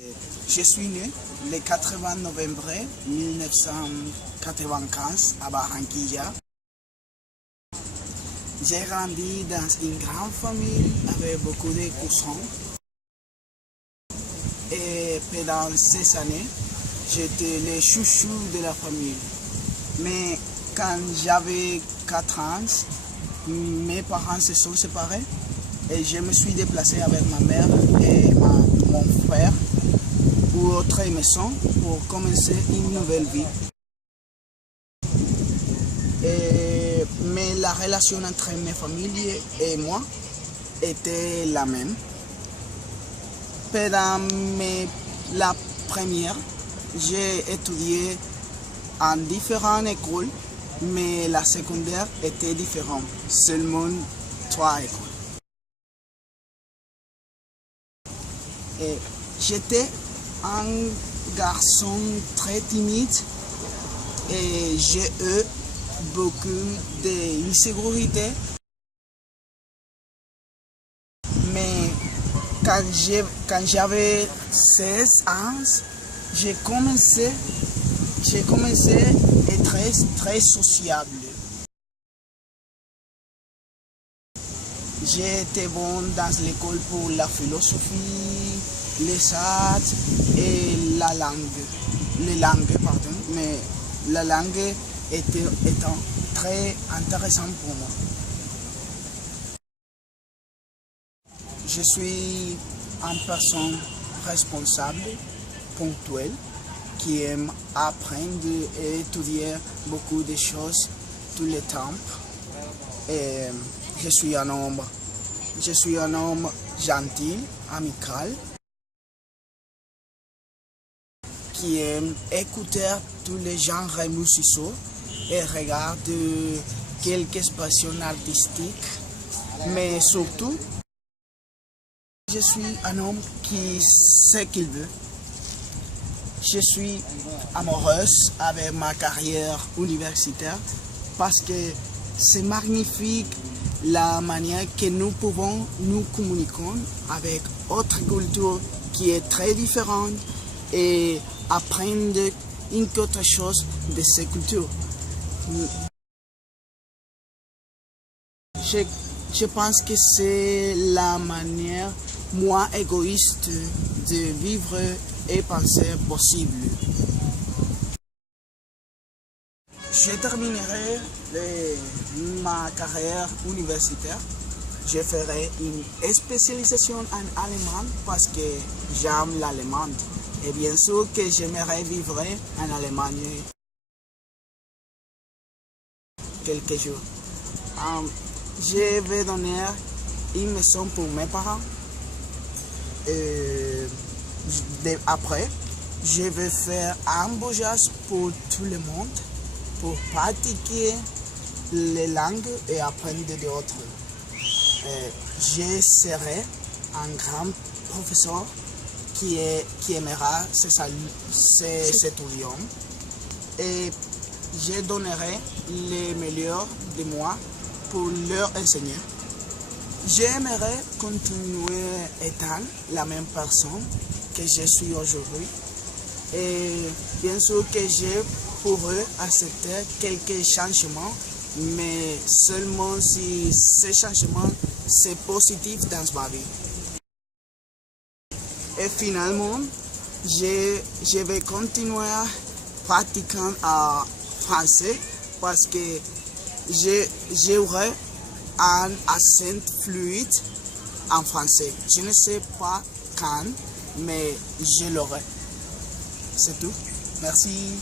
Je suis né le 80 novembre 1995 à Barranquilla. J'ai grandi dans une grande famille avec beaucoup de cousins. Et pendant ces années, j'étais le chouchou de la famille. Mais quand j'avais 4 ans, mes parents se sont séparés et je me suis déplacé avec ma mère et mon frère pour autre maison pour commencer une nouvelle vie. Mais la relation entre mes familles et moi était la même. Pendant la première, j'ai étudié en différentes écoles, mais la secondaire était différente, seulement 3 écoles. J'étais un garçon très timide et j'ai eu beaucoup d'insécurité. Mais quand j'avais 16 ans, j'ai commencé à être très sociable. J'étais bon dans l'école pour la philosophie, les arts et la langue. Mais la langue étant très intéressante pour moi. Je suis une personne responsable, ponctuelle, qui aime apprendre et étudier beaucoup de choses tout le temps. Et je suis un homme gentil, amical, qui aime écouter tous les genres musicaux et regarde quelques expressions artistiques. Mais surtout, je suis un homme qui sait qu'il veut. Je suis amoureuse avec ma carrière universitaire parce que c'est magnifique la manière que nous pouvons nous communiquer avec autre culture qui est très différente et apprendre une autre chose de ces cultures. Je pense que c'est la manière moins égoïste de vivre et penser possible. Je terminerai ma carrière universitaire. Je ferai une spécialisation en allemand parce que j'aime l'allemand. Et bien sûr que j'aimerais vivre en Allemagne quelques jours. Je vais donner une maison pour mes parents. Après, je vais faire un voyage pour tout le monde pour pratiquer les langues et apprendre d'autres. Je serai un grand professeur qui aimera ses étudiants et je donnerai le meilleur de moi pour leur enseigner. J'aimerais continuer étant la même personne que je suis aujourd'hui et bien sûr que je pourrais accepter quelques changements, mais seulement si ces changements sont positifs dans ma vie. Et finalement, je vais continuer à pratiquer en français parce que j'aurai un accent fluide en français. Je ne sais pas quand, mais je l'aurai. C'est tout. Merci.